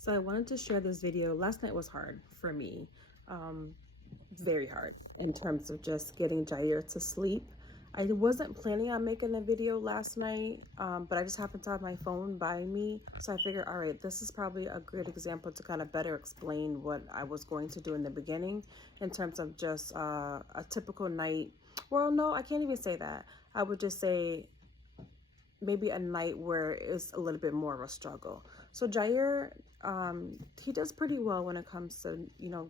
So I wanted to share this video. Last night was hard for me, very hard in terms of just getting Jair to sleep. I wasn't planning on making a video last night, but I just happened to have my phone by me. So I figured, all right, this is probably a great example to kind of better explain what I was going to do in the beginning in terms of just a typical night. Well, no, I can't even say that. I would just say maybe a night where it's a little bit more of a struggle. So Jair, he does pretty well when it comes to,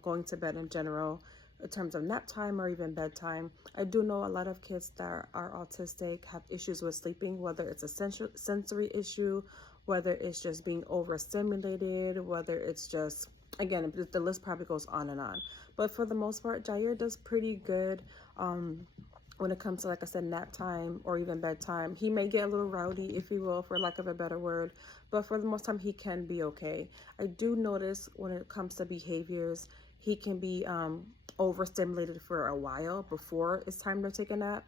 going to bed in general, in terms of nap time or even bedtime. I do know a lot of kids that are autistic have issues with sleeping, whether it's a sensory issue, whether it's just being overstimulated, whether it's just, again, the list probably goes on and on. But for the most part, Jair does pretty good. When it comes to, like I said, nap time or even bedtime. He may get a little rowdy, if you will, for lack of a better word, but for the most time, he can be okay. I do notice when it comes to behaviors, he can be overstimulated for a while before it's time to take a nap.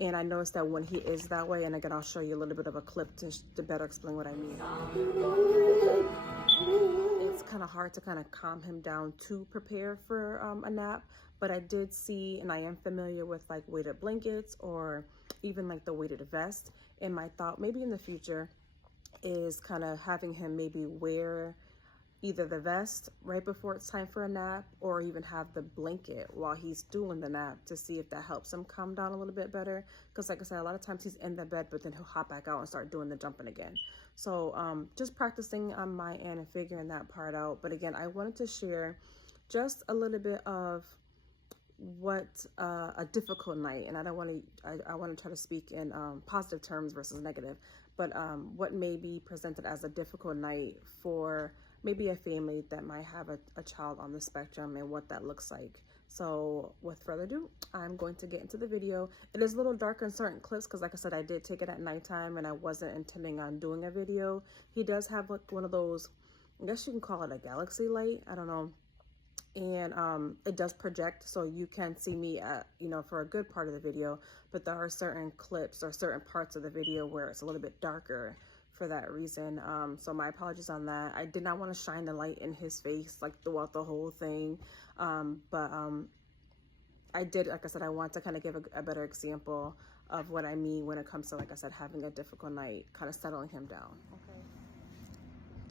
And I noticed that when he is that way, and again, I'll show you a little bit of a clip to better explain what I mean. It's kind of hard to kind of calm him down to prepare for a nap, but I did see, and I am familiar with like weighted blankets or even like the weighted vest. And my thought maybe in the future is kind of having him maybe wear either the vest right before it's time for a nap or even have the blanket while he's doing the nap to see if that helps him calm down a little bit better. Because like I said, a lot of times he's in the bed, but then he'll hop back out and start doing the jumping again. So just practicing on my end and figuring that part out. But again, I wanted to share just a little bit of what a difficult night, and I don't want to I want to try to speak in positive terms versus negative, but what may be presented as a difficult night for maybe a family that might have a child on the spectrum and what that looks like. So with further ado, I'm going to get into the video. It is a little darker in certain clips because like I said, I did take it at nighttime and I wasn't intending on doing a video. He does have like one of those, I guess you can call it a galaxy light, I don't know, and it does project, so you can see me at, for a good part of the video, but there are certain clips or certain parts of the video where it's a little bit darker for that reason. So my apologies on that. I did not want to shine the light in his face like throughout the whole thing, but I did, like I said, I want to kind of give a better example of what I mean when it comes to, like I said, having a difficult night, kind of settling him down. Okay.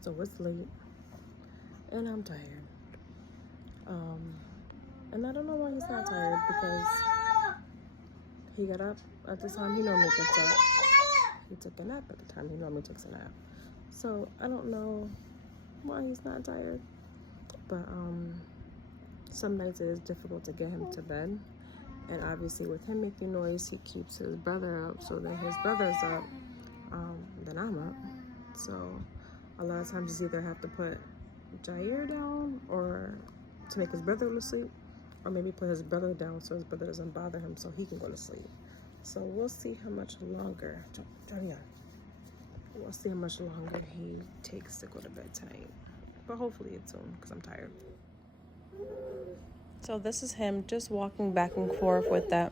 So it's late and I'm tired. And I don't know why he's not tired, because he got up at the time he normally gets up. He took a nap at the time he normally takes a nap. So I don't know why he's not tired, but some nights it is difficult to get him to bed. And obviously with him making noise, he keeps his brother up. So then his brother's up, then I'm up. So a lot of times you either have to put Jair down or to make his brother go to sleep, or maybe put his brother down so his brother doesn't bother him so he can go to sleep. So we'll see how much longer, we'll see how much longer he takes to go to bed tonight. But hopefully it's soon, because I'm tired. So this is him just walking back and forth with that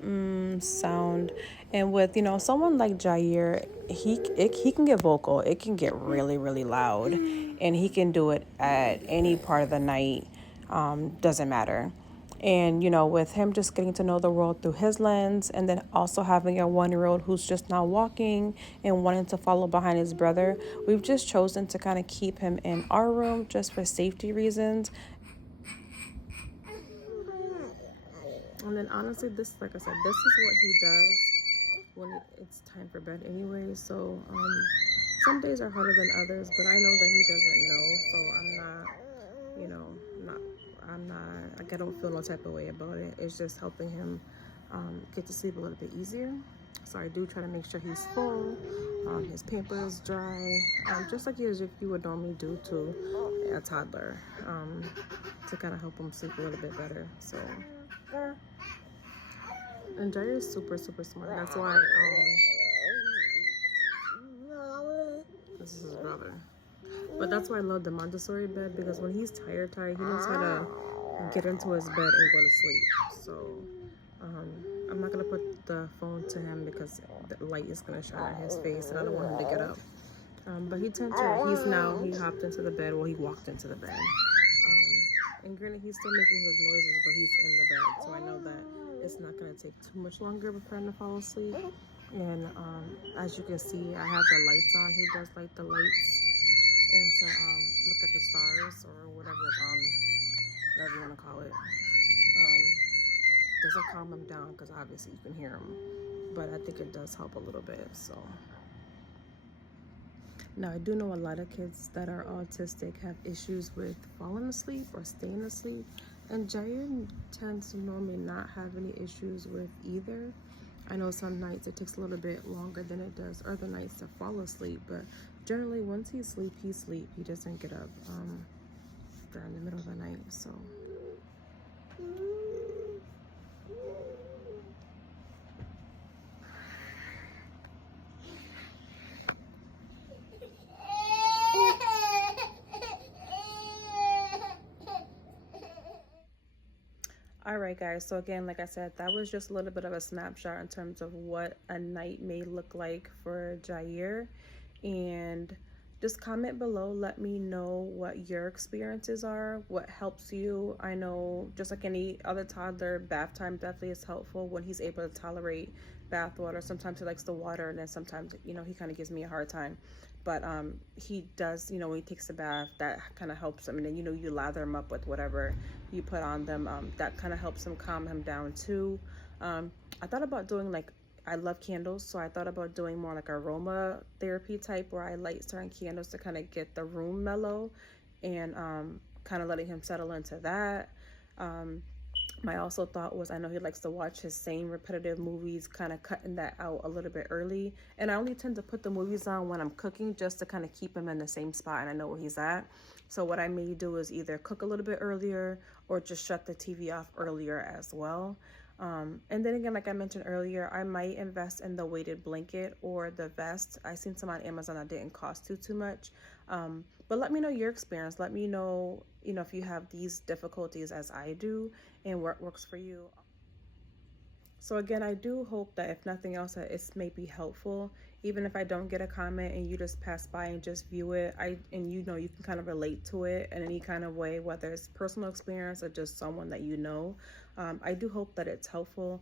sound. And with, someone like Jair, he can get vocal. It can get really, really loud. And he can do it at any part of the night. Doesn't matter. And, with him just getting to know the world through his lens, and then also having a 1-year-old who's just now walking and wanting to follow behind his brother, we've just chosen to kind of keep him in our room just for safety reasons. And then honestly, like I said, this is what he does when it's time for bed anyway. So some days are harder than others, but I know that he doesn't know. So I'm not, like, I don't feel no type of way about it. It's just helping him get to sleep a little bit easier. So I do try to make sure he's full, his pampers dry, just like if you would normally do to a toddler, to kind of help him sleep a little bit better. So, and Jair is super, super smart. That's why, this is his brother. But that's why I love the Montessori bed, because when he's tired, he knows how to get into his bed and go to sleep. So I'm not gonna put the phone to him because the light is gonna shine on his face, and I don't want him to get up. But he hopped into the bed. Well, he walked into the bed. And granted, he's still making his noises, but he's in the bed. So I know that it's not going to take too much longer for him to fall asleep. And as you can see, I have the lights on. He does like the lights and to look at the stars or whatever whatever you want to call it. Doesn't calm him down because obviously you can hear him, but I think it does help a little bit. So now I do know a lot of kids that are autistic have issues with falling asleep or staying asleep, and Jair tends to normally not have any issues with either. I know some nights it takes a little bit longer than it does other nights to fall asleep, but generally once he's asleep, he's asleep. He doesn't get up during the middle of the night. So all right, guys, so again, like I said, that was just a little bit of a snapshot in terms of what a night may look like for Jair. And just comment below, let me know what your experiences are, what helps you. I know just like any other toddler, bath time definitely is helpful when he's able to tolerate bath water. Sometimes he likes the water, and then sometimes, you know, he kind of gives me a hard time. But he does, you know, when he takes a bath, that kind of helps him. And then, you know, you lather him up with whatever you put on them. That kind of helps him calm him down too. I thought about doing like, I love candles, so I thought about doing more like aroma therapy type where I light certain candles to kind of get the room mellow and kind of letting him settle into that. My also thought was, I know he likes to watch his same repetitive movies, kind of cutting that out a little bit early. And I only tend to put the movies on when I'm cooking just to kind of keep him in the same spot and I know where he's at. So what I may do is either cook a little bit earlier or just shut the TV off earlier as well. And then again, like I mentioned earlier, I might invest in the weighted blanket or the vest. I seen some on Amazon that didn't cost too much. But let me know your experience. Let me know, you know, if you have these difficulties as I do and what works for you. So again, I do hope that if nothing else, that it's maybe helpful. Even if I don't get a comment and you just pass by and just view it, and you know you can kind of relate to it in any kind of way, whether it's personal experience or just someone that you know. I do hope that it's helpful.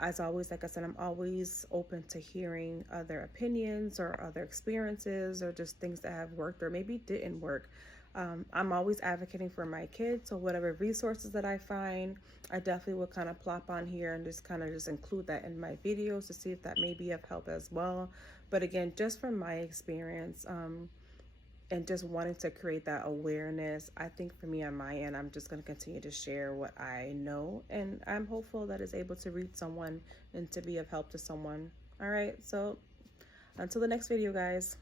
As always, like I said, I'm always open to hearing other opinions or other experiences or just things that have worked or maybe didn't work. I'm always advocating for my kids, so whatever resources that I find, I definitely will kind of plop on here and just kind of just include that in my videos to see if that may be of help as well. But again, just from my experience, and just wanting to create that awareness, I think for me on my end, I'm just going to continue to share what I know, and I'm hopeful that it's able to reach someone and to be of help to someone. All right, so until the next video, guys.